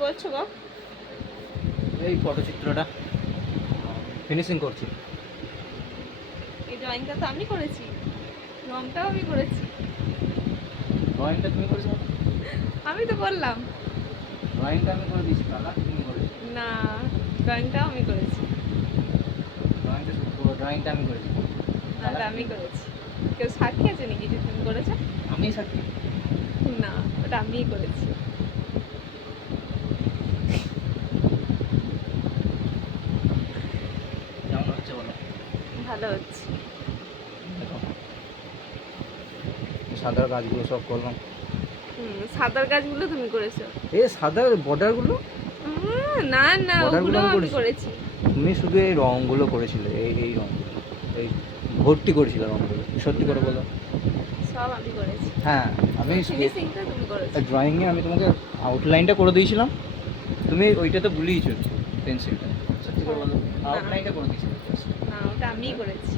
করছো গো? এই পটচিত্রটা ফিনিশিং করছি। এই ড্রয়িংটা তো আমি করেছি, রংটাও আমি করেছি। ড্রয়িংটা তুমি করেছো? আমি তো করলাম ড্রয়িংটা আমি করে দিয়েছি, কালার তুমি করেছো। না, ড্রয়িংটাও আমি করেছি। ড্রয়িংটা আমি করেছি। নাহলে আমি করেছি। কেউ সাক্ষী আছে নাকি যে তুমি করেছো? আমি সাক্ষী। না, ওটা আমিই করেছি। কেমন হচ্ছে বলো? ভালো হচ্ছে। দেখো সাদার কাজগুলো সব করলাম। সাদার কাজগুলো তুমি করেছো? এই সাদা বর্ডারগুলো, না না, বর্ডারগুলো ওগুলো আমি আমি করেছি। করেছি। তুমি শুধু এই রঙগুলো করেছিলে, এই রঙগুলো, এই ভর্তি করেছিলে রঙগুলো। সত্যি করে বলো। সব আমি করেছি। হ্যাঁ, আমি ফিনিশিংটা তুমি করেছো। ড্রয়িংয়ে আমি তোমাকে আউটলাইনটা করে দিয়েছিলাম, তুমি ওইটাতে ভুলিয়েছো পেন্সিলটা। সত্যি করে বলো, আউটলাইনটা করে দিয়েছিলে। না, ওটা আমিই করেছি।